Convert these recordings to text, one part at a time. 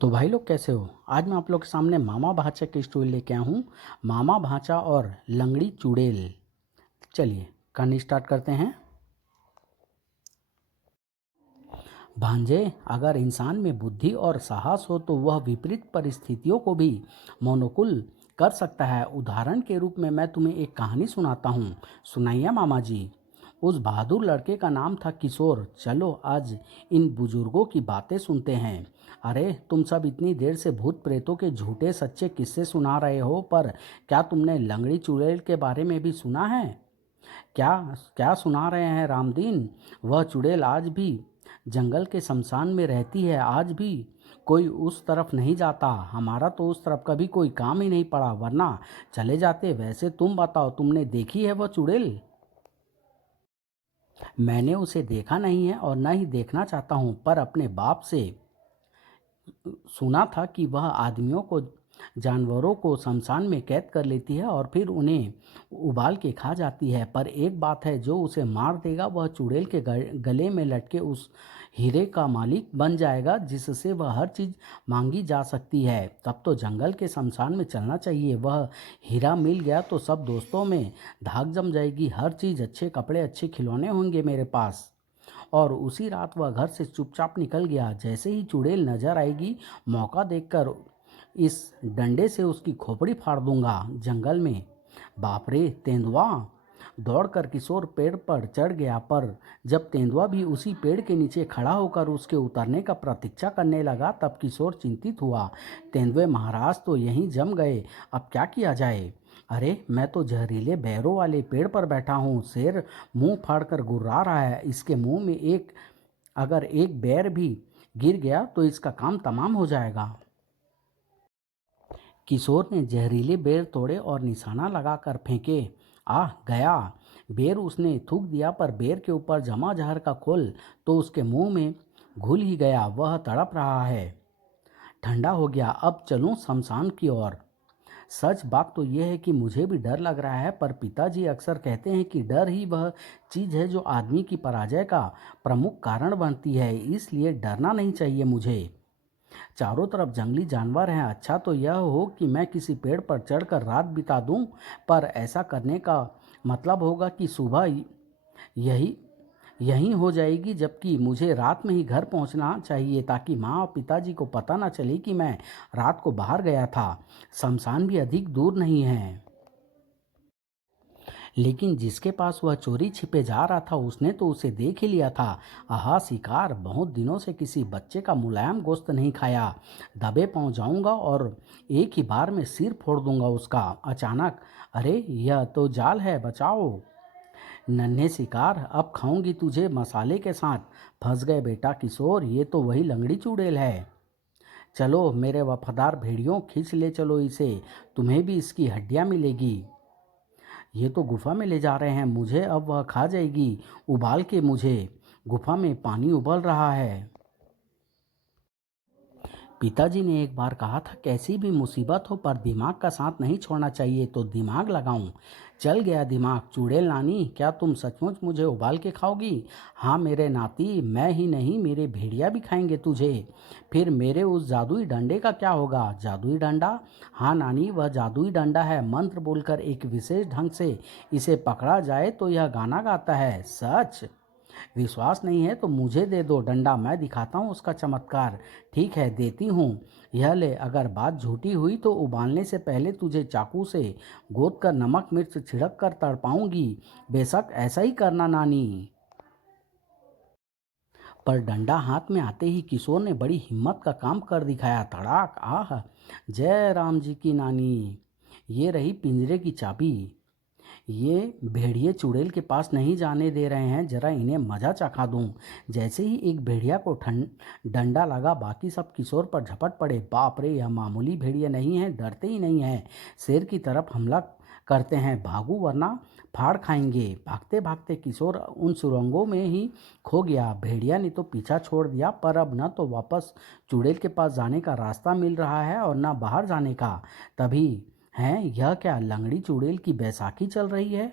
तो भाई लोग कैसे हो। आज मैं आप लोग के सामने मामा भाचा की स्टोरी लेके आया हूँ। मामा भाचा और लंगड़ी चुड़ैल। चलिए कहानी स्टार्ट करते हैं। भांजे, अगर इंसान में बुद्धि और साहस हो तो वह विपरीत परिस्थितियों को भी मनोकुल कर सकता है। उदाहरण के रूप में मैं तुम्हें एक कहानी सुनाता हूँ। सुनाइए मामा जी। उस बहादुर लड़के का नाम था किशोर। चलो आज इन बुजुर्गों की बातें सुनते हैं। अरे तुम सब इतनी देर से भूत प्रेतों के झूठे सच्चे किस्से सुना रहे हो, पर क्या तुमने लंगड़ी चुड़ैल के बारे में भी सुना है? क्या क्या सुना रहे हैं रामदीन? वह चुड़ैल आज भी जंगल के शमशान में रहती है। आज भी कोई उस तरफ नहीं जाता। हमारा तो उस तरफ कभी कोई काम ही नहीं पड़ा, वरना चले जाते। वैसे तुम बताओ, तुमने देखी है वह चुड़ैल? मैंने उसे देखा नहीं है और न ही देखना चाहता हूँ, पर अपने बाप से सुना था कि वह आदमियों को, जानवरों को शमशान में कैद कर लेती है और फिर उन्हें उबाल के खा जाती है। पर एक बात है, जो उसे मार देगा वह चुड़ैल के गले में लटके उस हीरे का मालिक बन जाएगा जिससे वह हर चीज़ मांगी जा सकती है। तब तो जंगल के शमशान में चलना चाहिए। वह हीरा मिल गया तो सब दोस्तों में धाक जम जाएगी। हर चीज़, अच्छे कपड़े, अच्छे खिलौने होंगे मेरे पास। और उसी रात वह घर से चुपचाप निकल गया। जैसे ही चुड़ैल नजर आएगी, मौका देखकर इस डंडे से उसकी खोपड़ी फाड़ दूंगा जंगल में। बाप रे तेंदुआ! दौड़कर किशोर पेड़ पर चढ़ गया, पर जब तेंदुआ भी उसी पेड़ के नीचे खड़ा होकर उसके उतरने का प्रतीक्षा करने लगा, तब किशोर चिंतित हुआ। तेंदुए महाराज तो यहीं जम गए, अब क्या किया जाए? अरे मैं तो जहरीले बैरों वाले पेड़ पर बैठा हूँ। शेर मुंह फाड़कर गुर्रा रहा है। इसके मुंह में अगर एक बैर भी गिर गया तो इसका काम तमाम हो जाएगा। किशोर ने जहरीले बेर तोड़े और निशाना लगाकर फेंके। आह गया! बेर उसने थूक दिया, पर बेर के ऊपर जमा जहर का खोल तो उसके मुंह में घुल ही गया। वह तड़प रहा है। ठंडा हो गया। अब चलूं शमशान की ओर। सच बात तो यह है कि मुझे भी डर लग रहा है, पर पिताजी अक्सर कहते हैं कि डर ही वह चीज़ है जो आदमी की पराजय का प्रमुख कारण बनती है। इसलिए डरना नहीं चाहिए मुझे। चारों तरफ जंगली जानवर हैं। अच्छा तो यह हो कि मैं किसी पेड़ पर चढ़कर रात बिता दूं, पर ऐसा करने का मतलब होगा कि सुबह यही यहीं हो जाएगी, जबकि मुझे रात में ही घर पहुंचना चाहिए ताकि माँ और पिताजी को पता ना चले कि मैं रात को बाहर गया था। शमशान भी अधिक दूर नहीं है। लेकिन जिसके पास वह चोरी छिपे जा रहा था उसने तो उसे देख ही लिया था। आहा शिकार! बहुत दिनों से किसी बच्चे का मुलायम गोश्त नहीं खाया। दबे पाँव जाऊंगा और एक ही बार में सिर फोड़ दूंगा उसका। अचानक, अरे यह तो जाल है, बचाओ! नन्हे शिकार, अब खाऊंगी तुझे मसाले के साथ। फंस गए बेटा किशोर, ये तो वही लंगड़ी चुड़ैल है। चलो मेरे वफादार भेड़ियों, खींच ले चलो इसे, तुम्हें भी इसकी हड्डियां मिलेगी। ये तो गुफा में ले जा रहे हैं मुझे, अब वह खा जाएगी उबाल के मुझे। गुफा में पानी उबल रहा है। पिताजी ने एक बार कहा था, कैसी भी मुसीबत हो पर दिमाग का साथ नहीं छोड़ना चाहिए। तो दिमाग लगाऊं। चल गया दिमाग। चुड़ैल नानी, क्या तुम सचमुच मुझे उबाल के खाओगी? हाँ मेरे नाती, मैं ही नहीं मेरे भेड़िया भी खाएंगे तुझे। फिर मेरे उस जादुई डंडे का क्या होगा? जादुई डंडा? हाँ नानी, वह जादुई डंडा है। मंत्र बोलकर एक विशेष ढंग से इसे पकड़ा जाए तो यह गाना गाता है। सच? विश्वास नहीं है तो मुझे दे दो डंडा, मैं दिखाता हूँ उसका चमत्कार। ठीक है देती हूँ। यह ले। अगर बात झूठी हुई तो उबालने से पहले तुझे चाकू से गोद कर नमक मिर्च छिड़क कर तड़पाऊंगी। बेशक ऐसा ही करना नानी। पर डंडा हाथ में आते ही किशोर ने बड़ी हिम्मत का काम कर दिखाया। धड़ाक! आह! जय राम जी की नानी। ये रही पिंजरे की चाबी। ये भेड़िए चुड़ैल के पास नहीं जाने दे रहे हैं, जरा इन्हें मजा चखा दूं। जैसे ही एक भेड़िया को डंडा लगा, बाकी सब किशोर पर झपट पड़े। बाप रे, यह मामूली भेड़िए नहीं है, डरते ही नहीं है। शेर की तरफ हमला करते हैं। भागू वरना फाड़ खाएंगे। भागते भागते किशोर उन सुरंगों में ही खो गया। भेड़िया ने तो पीछा छोड़ दिया, पर अब न तो वापस चुड़ैल के पास जाने का रास्ता मिल रहा है और न बाहर जाने का। तभी हैं, यह क्या लंगड़ी चुड़ैल की बैसाखी चल रही है?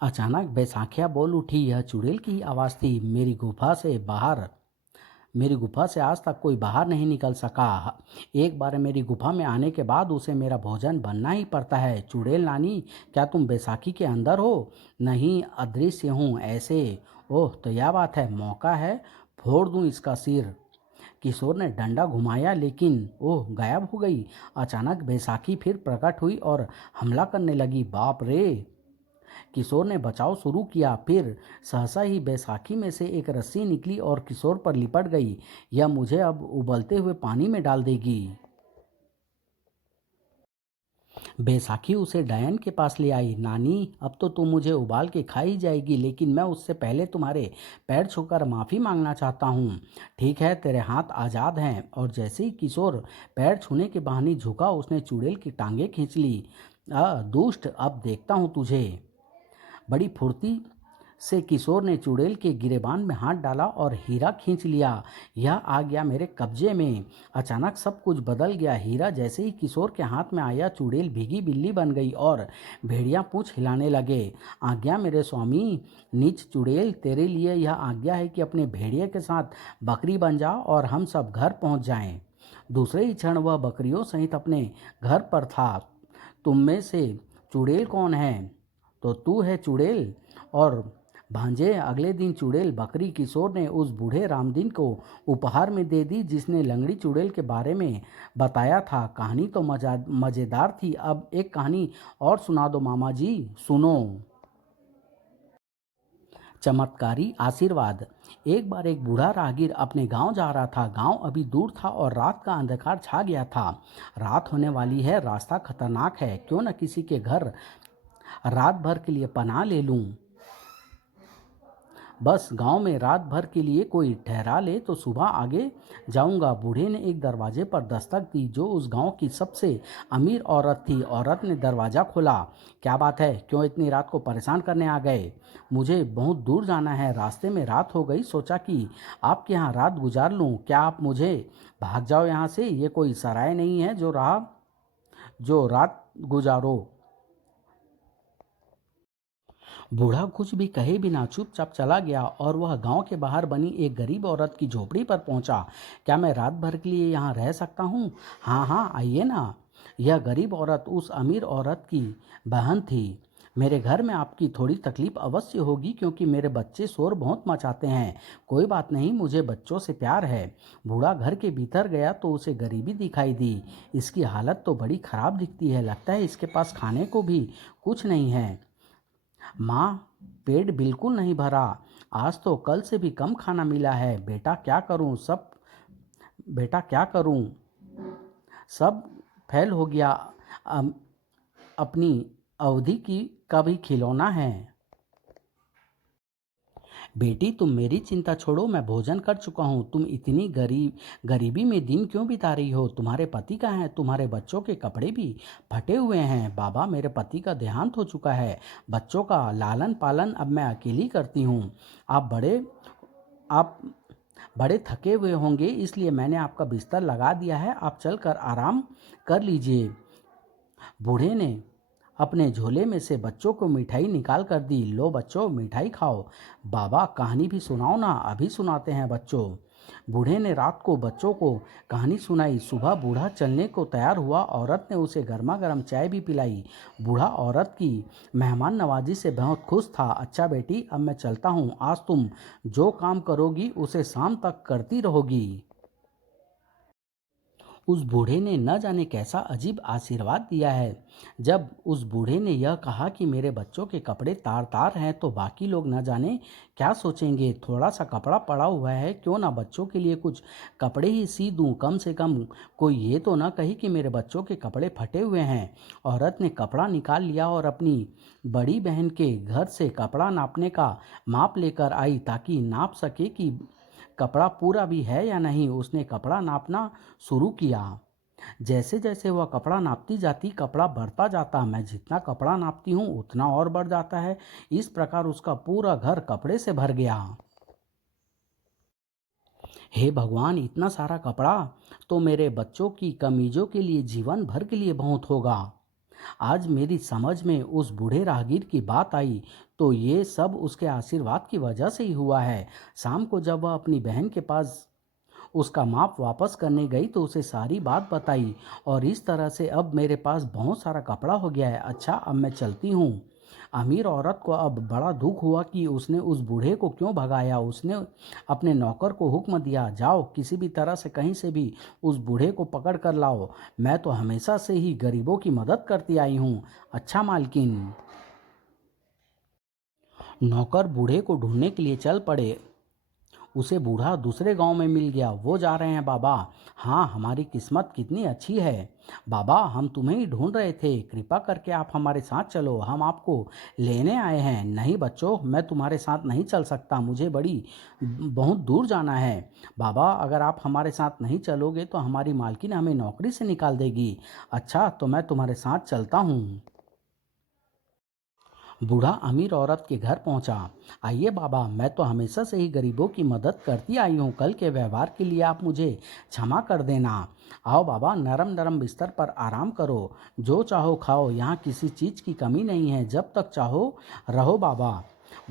अचानक बैसाखिया बोल उठी। यह चुड़ैल की आवाज़ थी। मेरी गुफा से बाहर मेरी गुफा से आज तक कोई बाहर नहीं निकल सका। एक बार मेरी गुफा में आने के बाद उसे मेरा भोजन बनना ही पड़ता है। चुड़ैल नानी, क्या तुम बैसाखी के अंदर हो? नहीं, अदृश्य हूँ ऐसे। ओह, तो यह बात है, मौका है, फोड़ दूं इसका सिर। किशोर ने डंडा घुमाया, लेकिन ओह, गायब हो गई। अचानक बैसाखी फिर प्रकट हुई और हमला करने लगी। बाप रे! किशोर ने बचाव शुरू किया, फिर सहसा ही बैसाखी में से एक रस्सी निकली और किशोर पर लिपट गई। यह मुझे अब उबलते हुए पानी में डाल देगी। बैसाखी उसे डायन के पास ले आई। नानी, अब तो तू मुझे उबाल के खा ही जाएगी, लेकिन मैं उससे पहले तुम्हारे पैर छूकर माफ़ी मांगना चाहता हूँ। ठीक है, तेरे हाथ आज़ाद हैं। और जैसे ही किशोर पैर छूने के बहाने झुका, उसने चुड़ैल की टांगें खींच ली। दुष्ट, अब देखता हूँ तुझे। बड़ी फुर्ती से किशोर ने चुड़ैल के गिरेबान में हाथ डाला और हीरा खींच लिया। यह आ गया मेरे कब्जे में। अचानक सब कुछ बदल गया। हीरा जैसे ही किशोर के हाथ में आया, चुड़ैल भीगी बिल्ली बन गई और भेड़िया पूंछ हिलाने लगे। आज्ञा मेरे स्वामी। नीच चुड़ैल, तेरे लिए यह आज्ञा है कि अपने भेड़िए के साथ बकरी बन जा और हम सब घर पहुंच जाएं। दूसरे ही क्षण वह बकरियों सहित अपने घर पर था। तुम में से चुड़ैल कौन है? तो तू है चुड़ैल। और भांजे, अगले दिन चुड़ैल बकरी किशोर ने उस बूढ़े रामदीन को उपहार में दे दी, जिसने लंगड़ी चुड़ैल के बारे में बताया था। कहानी तो मज़ेदार थी। अब एक कहानी और सुना दो मामा जी, सुनो। चमत्कारी आशीर्वाद। एक बार एक बूढ़ा राहगीर अपने गांव जा रहा था। गांव अभी दूर था और रात का अंधकार छा गया था। रात होने वाली है, रास्ता खतरनाक है, क्यों न किसी के घर रात भर के लिए पनाह ले लूं। बस गांव में रात भर के लिए कोई ठहरा ले तो सुबह आगे जाऊंगा। बूढ़े ने एक दरवाजे पर दस्तक दी, जो उस गांव की सबसे अमीर औरत थी। औरत ने दरवाज़ा खोला। क्या बात है, क्यों इतनी रात को परेशान करने आ गए? मुझे बहुत दूर जाना है, रास्ते में रात हो गई, सोचा कि आपके यहाँ रात गुजार लूँ। क्या आप मुझे भाग जाओ यहाँ से? ये कोई सराय नहीं है जो रात गुजारो। बूढ़ा कुछ भी कहे बिना चुपचाप चला गया और वह गांव के बाहर बनी एक गरीब औरत की झोपड़ी पर पहुंचा। क्या मैं रात भर के लिए यहाँ रह सकता हूँ? हाँ हाँ, आइए ना। यह गरीब औरत उस अमीर औरत की बहन थी। मेरे घर में आपकी थोड़ी तकलीफ अवश्य होगी, क्योंकि मेरे बच्चे शोर बहुत मचाते हैं। कोई बात नहीं, मुझे बच्चों से प्यार है। बूढ़ा घर के भीतर गया तो उसे गरीबी दिखाई दी। इसकी हालत तो बड़ी खराब दिखती है, लगता है इसके पास खाने को भी कुछ नहीं है। माँ, पेट बिल्कुल नहीं भरा। आज तो कल से भी कम खाना मिला है। बेटा क्या करूं? सब फेल हो गया। अम, अपनी अवधि की का भी खिलौना है। बेटी, तुम मेरी चिंता छोड़ो, मैं भोजन कर चुका हूँ। तुम इतनी गरीबी में दिन क्यों बिता रही हो? तुम्हारे पति कहाँ हैं? तुम्हारे बच्चों के कपड़े भी फटे हुए हैं। बाबा, मेरे पति का देहांत हो चुका है। बच्चों का लालन पालन अब मैं अकेली करती हूँ। आप बड़े थके हुए होंगे, इसलिए मैंने आपका बिस्तर लगा दिया है। आप चलकर आराम कर लीजिए। बूढ़े ने अपने झोले में से बच्चों को मिठाई निकाल कर दी। लो बच्चों, मिठाई खाओ। बाबा, कहानी भी सुनाओ ना। अभी सुनाते हैं बच्चों। बूढ़े ने रात को बच्चों को कहानी सुनाई। सुबह बूढ़ा चलने को तैयार हुआ। औरत ने उसे गर्मा गर्म चाय भी पिलाई। बूढ़ा औरत की मेहमान नवाजी से बहुत खुश था। अच्छा बेटी, अब मैं चलता हूँ। आज तुम जो काम करोगी उसे शाम तक करती रहोगी। उस बूढ़े ने न जाने कैसा अजीब आशीर्वाद दिया है। जब उस बूढ़े ने यह कहा कि मेरे बच्चों के कपड़े तार तार हैं, तो बाकी लोग न जाने क्या सोचेंगे। थोड़ा सा कपड़ा पड़ा हुआ है, क्यों ना बच्चों के लिए कुछ कपड़े ही सी दूं। कम से कम कोई ये तो ना कहे कि मेरे बच्चों के कपड़े फटे हुए हैं। औरत ने कपड़ा निकाल लिया और अपनी बड़ी बहन के घर से कपड़ा नापने का माप लेकर आई, ताकि नाप सके कि कपड़ा पूरा भी है या नहीं। उसने कपड़ा नापना शुरू किया। जैसे जैसे वह कपड़ा नापती जाती, कपड़ा बढ़ता जाता। मैं जितना कपड़ा नापती हूँ उतना और बढ़ जाता है। इस प्रकार उसका पूरा घर कपड़े से भर गया। हे भगवान, इतना सारा कपड़ा तो मेरे बच्चों की कमीजों के लिए जीवन भर के लिए बहुत होगा। आज मेरी समझ में उस बूढ़े राहगीर की बात आई, तो ये सब उसके आशीर्वाद की वजह से ही हुआ है। शाम को जब वह अपनी बहन के पास उसका माप वापस करने गई तो उसे सारी बात बताई, और इस तरह से अब मेरे पास बहुत सारा कपड़ा हो गया है। अच्छा, अब मैं चलती हूँ। अमीर औरत को अब बड़ा दुख हुआ कि उसने उस बूढ़े को क्यों भगाया। उसने अपने नौकर को हुक्म दिया, जाओ किसी भी तरह से कहीं से भी उस बूढ़े को पकड़ कर लाओ। मैं तो हमेशा से ही गरीबों की मदद करती आई हूँ। अच्छा मालकिन। नौकर बूढ़े को ढूंढने के लिए चल पड़े। उसे बूढ़ा दूसरे गांव में मिल गया। वो जा रहे हैं बाबा। हाँ, हमारी किस्मत कितनी अच्छी है। बाबा, हम तुम्हें ही ढूंढ रहे थे, कृपा करके आप हमारे साथ चलो, हम आपको लेने आए हैं। नहीं बच्चों, मैं तुम्हारे साथ नहीं चल सकता, मुझे बहुत दूर जाना है। बाबा, अगर आप हमारे साथ नहीं चलोगे तो हमारी मालकिन हमें नौकरी से निकाल देगी। अच्छा, तो मैं तुम्हारे साथ चलता हूँ। बूढ़ा अमीर औरत के घर पहुंचा। आइए बाबा, मैं तो हमेशा से ही गरीबों की मदद करती आई हूँ। कल के व्यवहार के लिए आप मुझे क्षमा कर देना। आओ बाबा, नरम नरम बिस्तर पर आराम करो, जो चाहो खाओ, यहाँ किसी चीज़ की कमी नहीं है, जब तक चाहो रहो बाबा।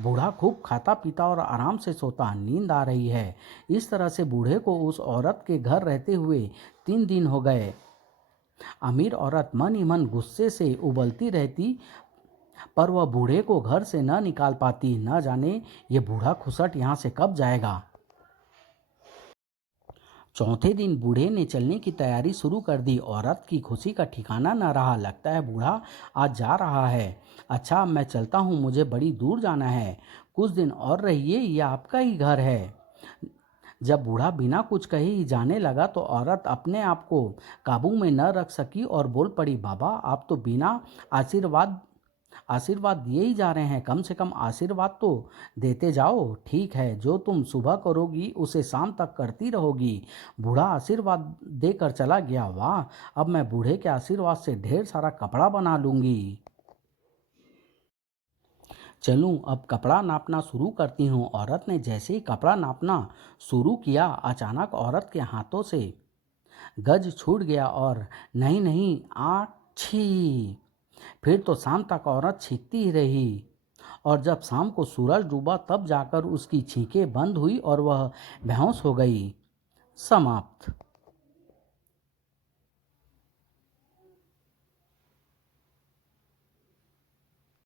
बूढ़ा खूब खाता पीता और आराम से सोता। नींद आ रही है। इस तरह से बूढ़े को उस औरत के घर रहते हुए 3 दिन हो गए। अमीर औरत मन ही मन गुस्से से उबलती रहती, पर वह बूढ़े को घर से न निकाल पाती। न जाने ये बूढ़ा खुसट यहाँ से कब जाएगा। चौथे दिन बूढ़े ने चलने की तैयारी शुरू कर दी। औरत की खुशी का ठिकाना न रहा। लगता है बूढ़ा आज जा रहा है। अच्छा, मैं चलता हूँ, मुझे बड़ी दूर जाना है। कुछ दिन और रहिए, ये आपका ही घर है। जब बूढ़ा बिना कुछ कहे ही जाने लगा तो औरत अपने आप को काबू में न रख सकी और बोल पड़ी, बाबा, आप तो बिना आशीर्वाद आशीर्वाद दिए ही जा रहे हैं, कम से कम आशीर्वाद तो देते जाओ। ठीक है, जो तुम सुबह करोगी उसे शाम तक करती रहोगी। बूढ़ा आशीर्वाद देकर चला गया। वाह, अब मैं बूढ़े के आशीर्वाद से ढेर सारा कपड़ा बना लूंगी। चलूं, अब कपड़ा नापना शुरू करती हूँ। औरत ने जैसे ही कपड़ा नापना शुरू किया, अचानक औरत के हाथों से गज छूट गया और नहीं नहीं, आछी। फिर तो शाम तक औरत छींकती ही रही, और जब शाम को सूरज डूबा तब जाकर उसकी छींकें बंद हुई और वह बेहोश हो गई। समाप्त।